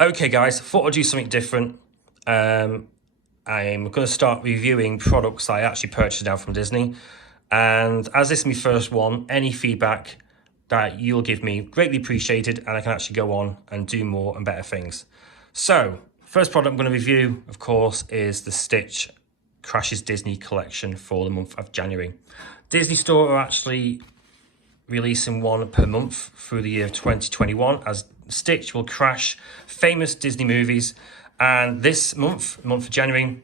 Okay guys, thought I'd do something different. I'm going to start reviewing products that I actually purchased now from Disney. And as this is my first one, any feedback that you'll give me, greatly appreciated, and I can actually go on and do more and better things. So, first product I'm going to review, of course, is the Stitch Crashes Disney collection for the month of January. Disney Store are actually releasing one per month through the year of 2021 as Stitch will crash famous Disney movies. And this month of January,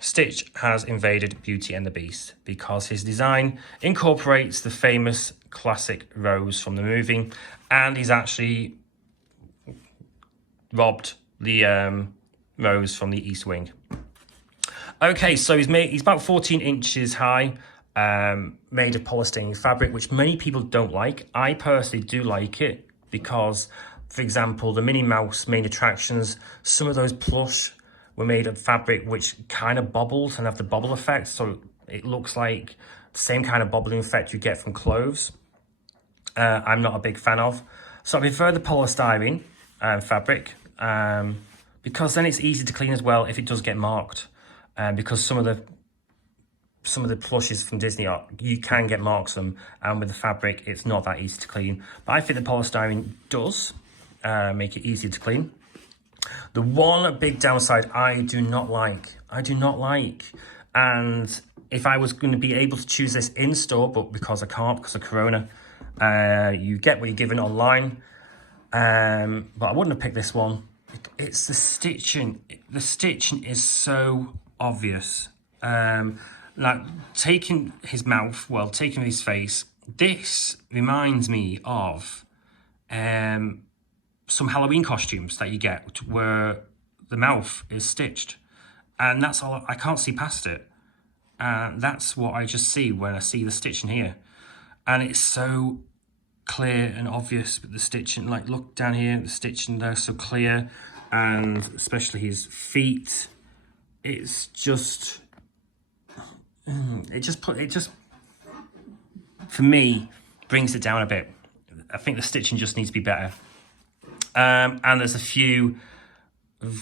Stitch has invaded Beauty and the Beast because his design incorporates the famous classic Rose from the movie, and he's actually robbed the Rose from the East Wing. Okay, so he's about 14 inches high, made of polystyrene fabric, which many people don't like. I personally do like it because, for example, the Minnie Mouse main attractions, some of those plush were made of fabric which kind of bobbles and have the bobble effect, so it looks like the same kind of bobbling effect you get from clothes. I'm not a big fan of. So I prefer the polystyrene fabric because then it's easy to clean as well if it does get marked. Because some of the plushes from Disney you can get marks on them, and with the fabric it's not that easy to clean. But I think the polystyrene does make it easier to clean. The one big downside I do not like, and if I was going to be able to choose this in store, but because I can't because of Corona, you get what you're given online. But I wouldn't have picked this one. It's the stitching. The stitching is so obvious. Like taking his mouth, taking his face, this reminds me of some Halloween costumes that you get where the mouth is stitched, and that's all. I can't see past it. That's what I just see when I see the stitching here, and it's so clear and obvious with the stitching. Like, look down here, the stitching there, so clear, and especially his feet. It's just, for me, brings it down a bit. I think the stitching just needs to be better. And there's a few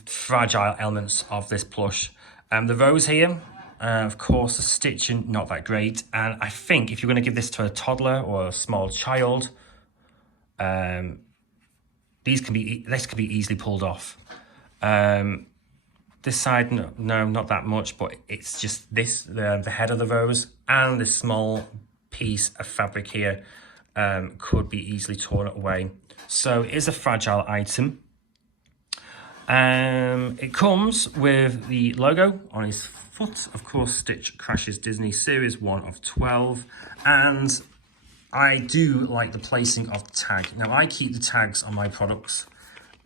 fragile elements of this plush. The rose here, of course, the stitching, not that great. And I think if you're going to give this to a toddler or a small child, this can be easily pulled off. This side, no, not that much, but it's just this, the head of the rose and this small piece of fabric here could be easily torn away. So it is a fragile item. It comes with the logo on his foot, of course, Stitch Crashes Disney Series 1 of 12. And I do like the placing of the tag. Now, I keep the tags on my products,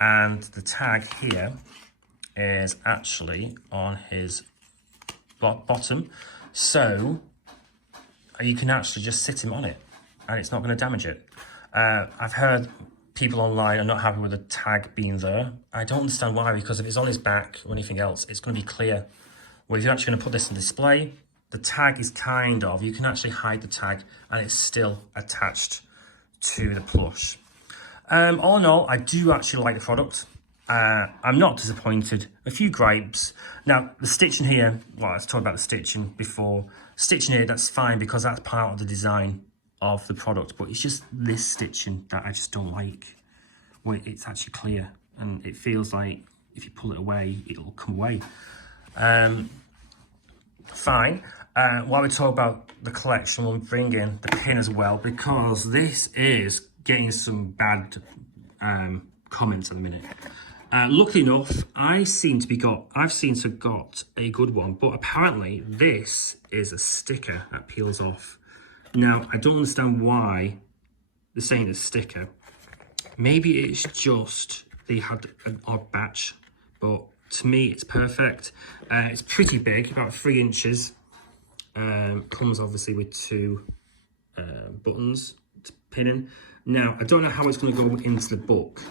and the tag here is actually on his bottom, so you can actually just sit him on it and it's not going to damage it. I've heard people online are not happy with the tag being there. I don't understand why, because if it's on his back or anything else, it's going to be clear. Well, if you're actually going to put this on display, the tag is you can actually hide the tag and it's still attached to the plush. All in all, I do actually like the product. I'm not disappointed. A few gripes. Now, the stitching here, let's talk about the stitching before. Stitching here, that's fine because that's part of the design of the product, but it's just this stitching that I just don't like. Where it's actually clear and it feels like if you pull it away, it'll come away. Fine. While we talk about the collection, we'll bring in the pin as well, because this is getting some bad comments at the minute. Luckily enough, I've seen to have got a good one, but apparently this is a sticker that peels off. Now, I don't understand why they're saying it's a sticker. Maybe it's just they had an odd batch, but to me it's perfect. It's pretty big, about 3 inches. Comes obviously with 2 buttons to pin in. Now, I don't know how it's going to go into the book.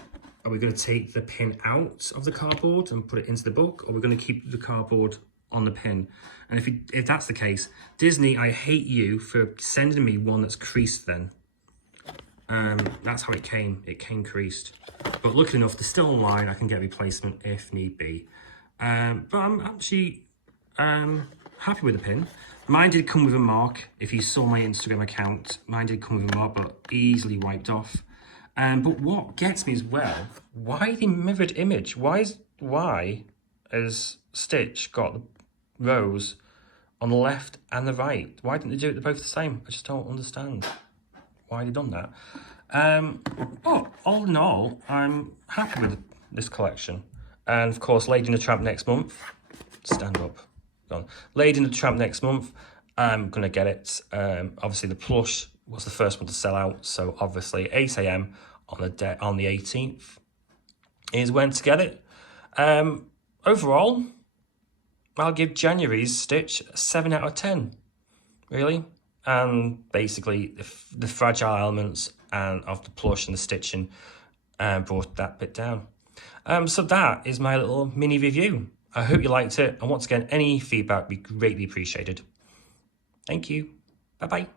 Are we going to take the pin out of the cardboard and put it into the book, or are we going to keep the cardboard on the pin? And if that's the case, Disney, I hate you for sending me one that's creased then. That's how it came. It came creased. But luckily enough, they're still online. I can get a replacement if need be. But I'm actually happy with the pin. Mine did come with a mark. If you saw my Instagram account, mine did come with a mark, but easily wiped off. But what gets me as well, why the mirrored image? Why has Stitch got the rose on the left and the right? Why didn't they do it? They're both the same. I just don't understand why they've done that. But all in all, I'm happy with this collection. And of course, Lady and the Tramp next month. Stand up. Gone. Lady and the Tramp next month. I'm going to get it. Obviously, the plush was the first one to sell out. So obviously, 8 AM on the 18th is when to get it. Overall, I'll give January's Stitch a 7 out of 10. Really. And basically, the fragile elements and of the plush and the stitching brought that bit down. So that is my little mini review. I hope you liked it. And once again, any feedback would be greatly appreciated. Thank you. Bye-bye.